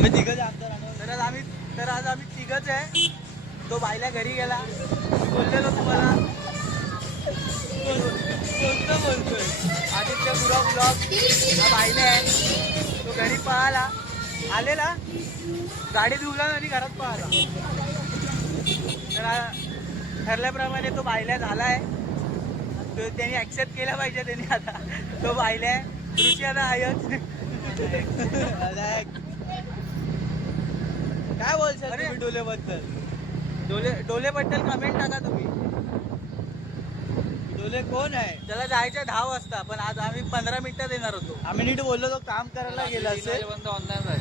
आम्ही तिघच आमचा तर आज आम्ही तर आज आम्ही तिघच आहे. तो बायला घरी गेला. मी बोललेलो तुम्हाला. कोणतं बोलतोय? आदित्य गुरा ब्लॉग. हा बायले आहे. तो घरी पळाला आलेला. गाडीत उघडला आणि घरात पळाला तर ठरल्याप्रमाणे तो बायल्या झाला आहे तो त्यांनी ऍक्सेप्ट केला पाहिजे त्यांनी आता. तो बायला आहे. ऋषी आता आहेच. काय बोलशाल. तुम्ही डोलेबद्दल? डोले डोलेबद्दल कमेंट टाका तुम्ही. डोले कोण आहे? त्याला जायचं दहा वाजता पण आज आम्ही पंधरा मिनिटात येणार होतो. आम्ही नीट बोललो तो काम करायला गेला असेल.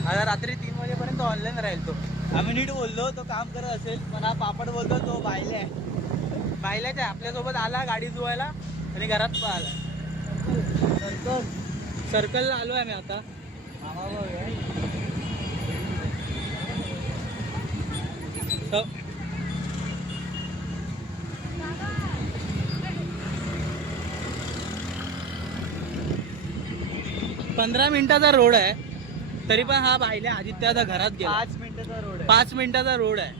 आता रात्री तीन वाजेपर्यंत ऑनलाईन राहील तो. आम्ही नीट बोललो तो काम करत असेल. पण हा पापड बोलतो तो बायले आहे. बायलाच आहे. आपल्यासोबत आला गाडी धुवायला आणि घरात पळाला. सर्कलला आलो आहे आम्ही आता. तर- पंधरा मिनिटाचा रोड आहे. तरी पण हा बायल्या आदित्याचा घरात गेला. पाच मिनिटाचा रोड आहे. पाच मिनिटाचा रोड आहे.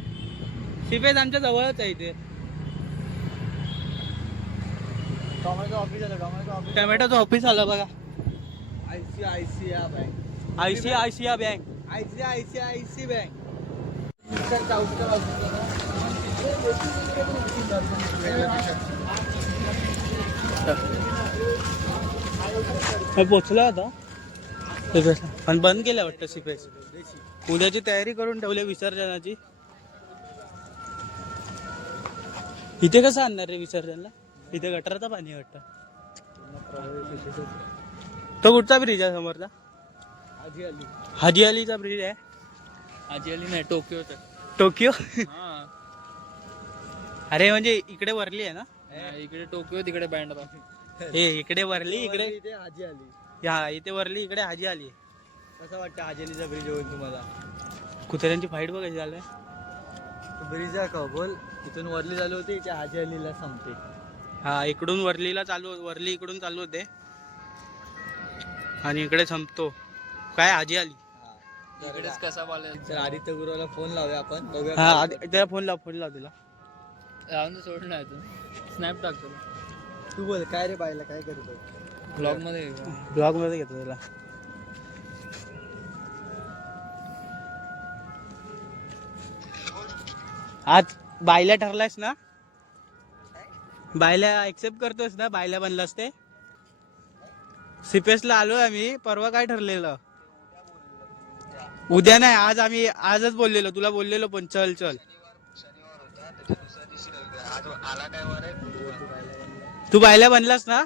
सिपेज आमच्या जवळच आहे इथे. टोमॅटो ऑफिस आलं टोमॅटो ऑफिस. टोमॅटोचं ऑफिस आलं बघा. I C I bank. I C I C I bank. I C I C I C bank. पोचला आता. सिपेज पण बंद केलं वाटतं सिपेज उद्याची तयारी करून ठेवली विसर्जनाची. इथे कसं आणणार रे विसर्जनला? इथे गटाराचं पाणी वाटतं. तो कुठचा ब्रिज आहे समोरचा? हाजी अलीचा ब्रिज आहे. आजी आली नाही टोकियोचा टोकियो? अरे म्हणजे इकडे वरली आहे ना? इकडे टोकियो तिकडे बँड हे इकडे वरली इकडे? इथे आजी आली. हा इथे वरली इकडे हाजी आली. कसं वाटतं आजी अलीचा ब्रिज होईल तुम्हाला? कुत्र्यांची फाईट बघायची झालंय ब्रिज आहे का? बोल. इथून वरली झाली होती इथे आजी अलीला संपते. हा इकडून वरलीला चालू वरली इकडून चालू होते. आणि इकडे संपतो. काय हाजी आली? इकडेच कसा बोलायचं आदित्य गुरुला फोन लावूया आपण बघूया हा त्या फोन लाव फोन लाव तिला. लावून सोड तू स्नॅप टाकतो तू बोल काय रे बायला काय करतो ब्लॉगमध्ये ब्लॉगमध्ये घेतो तिला. आज बायला ठरलायस ना? बायला एक्सेप्ट करतोस ना? बायला बनलास ते? सिपेसला आलो आम्ही परवा काय ठरलेलं? उद्या नाही आज आम्ही आजच बोललेलो तुला बोललेलो पण चल चल. तू बायला बनलास ना?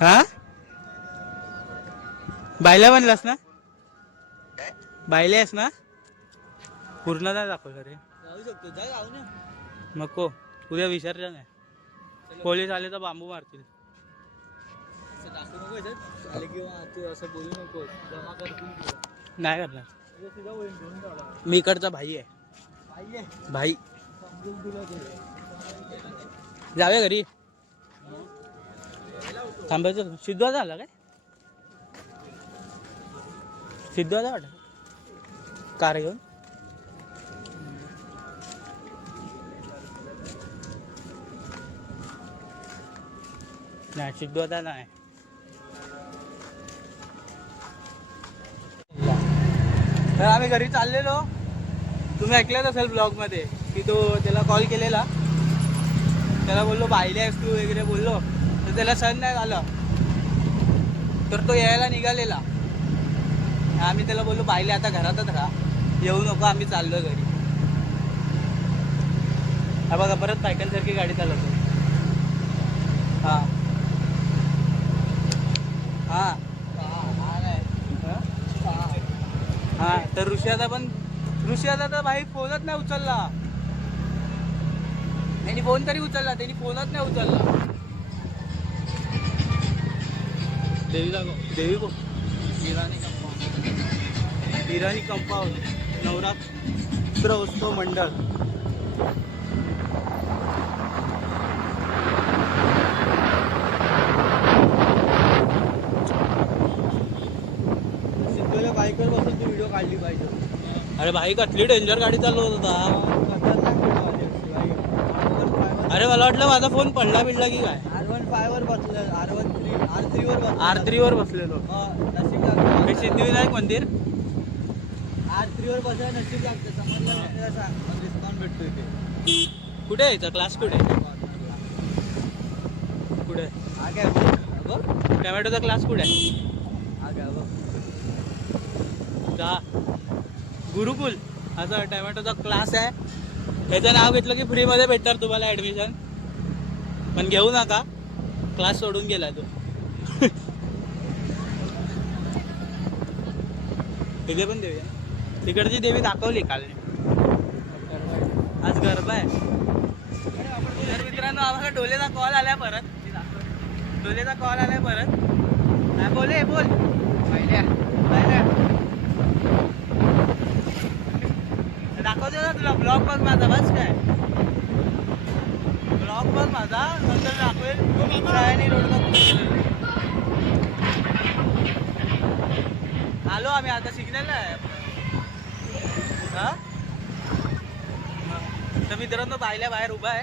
हा? बायला बनलास ना? बायले आहेस ना? पूर्ण नाही दाखव रे जाऊ शकतो जा जाऊ ना नको उद्या विचारलं नाही. पोलीस आले तर बांबू मारतील. नाही करणार. मी इकडचा भाई आहे. भाई. जावे जाऊया घरी. थांबायचं सिद्धवाचा आला काय? सिद्धवाचा वाटत कार घेऊन? नाही सिद्धवाचा नाही. तर आम्ही घरी चाललेलो. तुम्ही ऐकलंच असेल ब्लॉगमध्ये की तो त्याला कॉल केलेला. त्याला बोललो बायले आहेस तू वगैरे बोललो. तर त्याला सण नाही झालं. तर तो यायला निघालेला. आम्ही त्याला बोललो बायले आता घरातच राहा. येऊ नको आम्ही चाललो घरी. हा बघा परत सायकलसारखी गाडी चालवतो. हां. हां हा तर ऋषियाचा पण ऋषियाचा तर भाई फोनच नाही उचलला. त्यांनी फोन तरी उचलला त्यांनी फोनच नाही उचलला. देवी जागो देवी को इराणी कंपाऊंड. बिराणी कंपाऊंड. नवरात्र उत्सव मंडळ बाईकवर बसून तू व्हिडिओ काढली पाहिजे अरे भाई कसली डेंजर गाडी चालवत होता. अरे मला वाटलं माझा फोन पडला बिडला की काय? आर वन फाय वर बसलं R one three R three वर आर थ्री वर बसलेलो. हे सिद्धिविनायक मंदिर? आर थ्री वर बसायला नशीब लागतं समजलं सांग डिस्काउंट भेटतो इथे? कुठे आहे क्लास कुठे आहे? कुठे? आहे? हा काय बघ बघ क्लास कुठे आहे? हा काय बघ का गुरुकुल. असा टोमॅटोचा क्लास आहे. त्याचं नाव घेतलं की फ्रीमध्ये भेटणार तुम्हाला ॲडमिशन पण घेऊ नका. क्लास सोडून गेला तो. तिथे पण देवी आहे. तिकडची देवी दाखवली काल आज गरबा आहे. तर मित्रांनो आम्हाला डोलेचा कॉल आलाय परत. डोलेचा कॉल आलाय परत. बोले बोल. पहिल्या पाहिलं? दाखवते ना तुला ब्लॉग बघ माझा बस काय? ब्लॉग बघ माझा नंतर दाखवेल. कुठे गेलेलो. आलो आम्ही आता सिग्नलला आहे हा? तर मित्रांनो बायल्या बाहेर उभा आहे.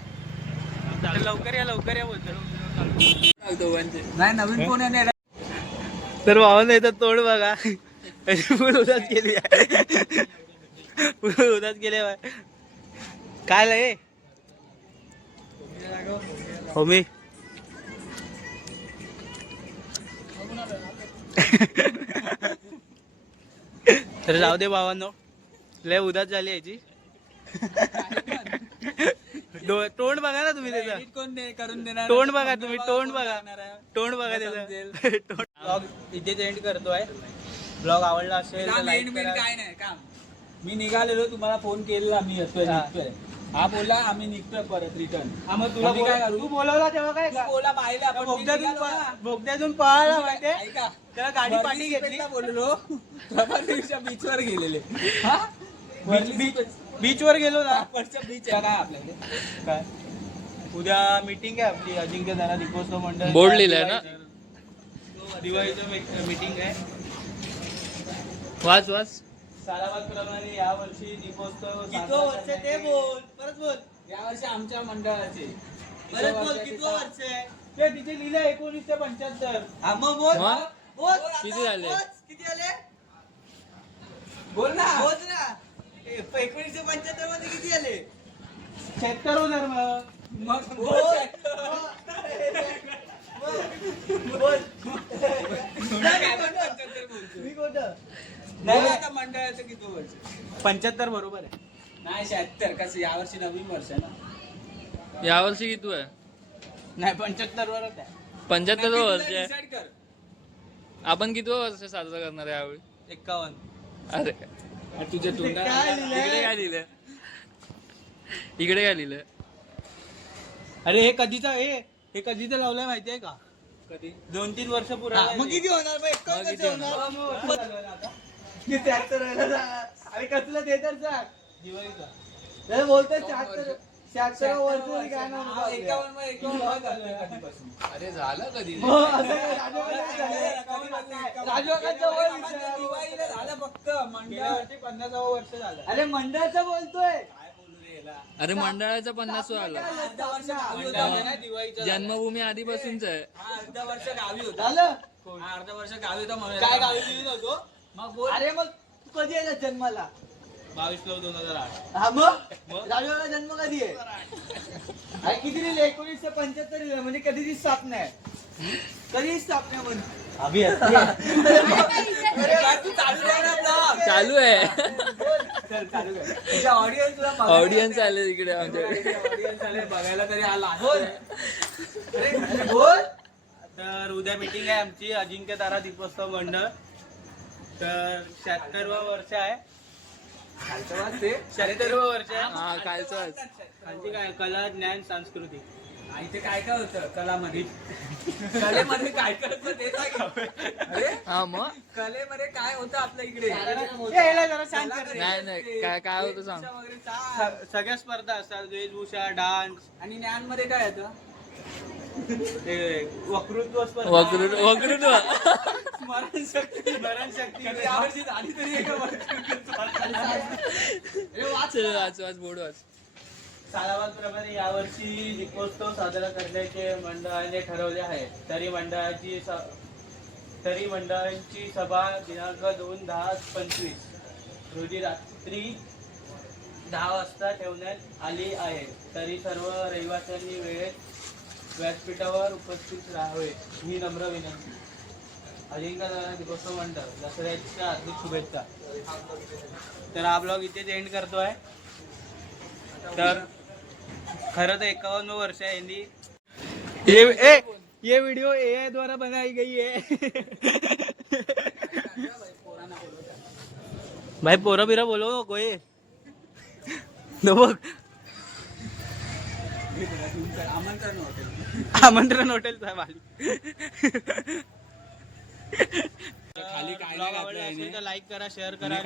लवकर या लवकर या बोलतो. नाही नवीन फोन आहे. तर भावानं येतं तोंड बघा. फुल उदास गेली फुल उदास गेले काय लय हो मी तर जाऊ दे भावांनो. लय उदास झाली याची तोंड बघा ना तुम्ही त्याचं. कोण करून देणार तोंड बघा तुम्ही तोंड बघा. तोंड बघा त्याचं. इथेच एंड करतोय. ब्लॉग आवडला असेल तर like करा. काय नाही काम. मी निघालेलो तुम्हाला फोन केलेला मी येतोय हा. निघतोय. हा बोला आम्ही निघतोय परत रिटर्न हा, मग तुला आम्ही काय बोल- करू? तू बोलवला तेव्हा काय तू बोला पाहिलं आपण बोगद्यातून निघालो ना. पळ- बोगद्यातून पळाला माहितीये ऐका. त्याला गाडी पाठी घेतली? बोललो. प्रभादेवीच्या बीच वर गेलेले. हा? बीच बीच वर गेलो ना? वरच्या बीच आहे काय आपल्याकडे. काय? उद्या मीटिंग आहे आपली अजिंक्य दादा दीपोत्सव मंडळ. बोर्ड लिहिलंय ना? दिवाळीचं मीटिंग आहे. वाच वाच सालाबाद प्रमाणे या वर्षी दीपोत्सव कितवं वर्ष ते बोल परत बोल या वर्षी आमच्या मंडळाचे परत बोल कितवं वर्ष आहे ते तिथे लिहिलं एकोणीसशे पंच्याहत्तर हा मग बोल? बोल किती झाले? बोल. किती आले बोल ना बोल ना ए, एकोणीसशे पंच्याहत्तरमध्ये किती आले शहात्तर होणार मग मग बोल मी कोणतं नाही आता मंडळाचं किती वर्ष. पंच्याहत्तर बरोबर आहे. नाही शहात्तर. कसं यावर्षी नवीन वर्ष आहे ना. यावर्षी किती आहे? नाही पंच्याहत्तर वरच आहे. पंच्याहत्तर वर्ष आहे. Decide कर. आपण किती वर्ष साजरा करणार आहे यावेळी? एक्कावन्न अरे. तुझ्या काय इकडे काय लिहिलं इकडे काय लिहिलं अरे हे कधीचं हे हे कधीचं लावलंय माहितीये का? कधी? दोन तीन वर्ष पुरा मग किती होणार? शहात्तर व्हायला जा. अरे कसलं ते तर सांग. दिवाळीचा बोलतोय शहात्तर शहात्तर वर्ष काय आपल्या. अरे झालं कधी? हो, असं काय, राजू- राजूकाकांचं वय विचार. गेल्या वर्षी पन्नासावं वर्ष झालं. अरे मंडळाचं बोलतोय. अरे मंडळाचा पन्नास आला. दिवाळीचं झालं. जन्मभूमी आधीपासूनच आहे. अर्धा वर्ष गावी होता. झालं? अर्धा वर्ष गावी होता म्हणून काय गावी होतो? मग बोल. अरे मग तू कधी यायला जन्माला? बावीस नऊ दोन हजार आठ. हा मग? राजूला जन्म कधी आहे? अरे किती लिहिले एकोणीसशे पंच्याहत्तर लिहिले म्हणजे कधीची स्थापना आहे? कधीची स्थापना म्हणजे अभि चालू आहे चल चालू कर. तुझ्या ऑडियन्सला ऑडियन्स आले आमच्याकडे ऑडियन्स आले बघायला तरी आला. तर उद्या मीटिंग आहे आमची. अजिंक्य तारा दीपोत्सव मंडळ. तर शहात्तरवं वर्ष आहे. शहात्तरवं वर्ष आहे. हा. खालची काय? कला ज्ञान संस्कृती. आणि इथे काय काय होतं? कलामध्ये. कलेमध्ये काय काय होतं ते सांग. अरे? हा मग? कलेमध्ये काय होतं आपल्या इकडे? जरा शांत कर. रे. नाही नाही काय काय होतं सांग. वगैरे सांग. स- सगळ्या स्पर्धा असतात. वेशभूषा डान्स. आणि ज्ञानमध्ये काय येतं ते वक्तृत्व. वक्तृत्व. वक्तृत्व स्मरण शक्ती स्मरण शक्ती यावर्षी झाली तरी वाच वाच वाच बोर्ड वाच. सालाबादप्रमाणे यावर्षी दीपोत्सव साजरा करण्याचे मंडळाने ठरवले आहे. तरी मंडळाची स- तरी मंडळांची सभा दिनांक दोन दहा पंचवीस रोजी रात्री दहा वाजता ठेवण्यात आली आहे. तरी सर्व रहिवाशांनी वेळेत व्यासपीठावर उपस्थित राहावे ही नम्र विनंती. अजिंक्य दीपोत्सव मंडळ दसऱ्याच्या हार्दिक शुभेच्छा. तर हा ब्लॉग इथेच एंड करतोय. तर खरं तर एकावन्न वर्ष आहे यांनी ये ए ये वीडियो एआई द्वारा बनाई गई है. भाई पोरा बिरा बोलो कोई. बघ आमंत्रण मालिक खाली लाईक करा शेअर करा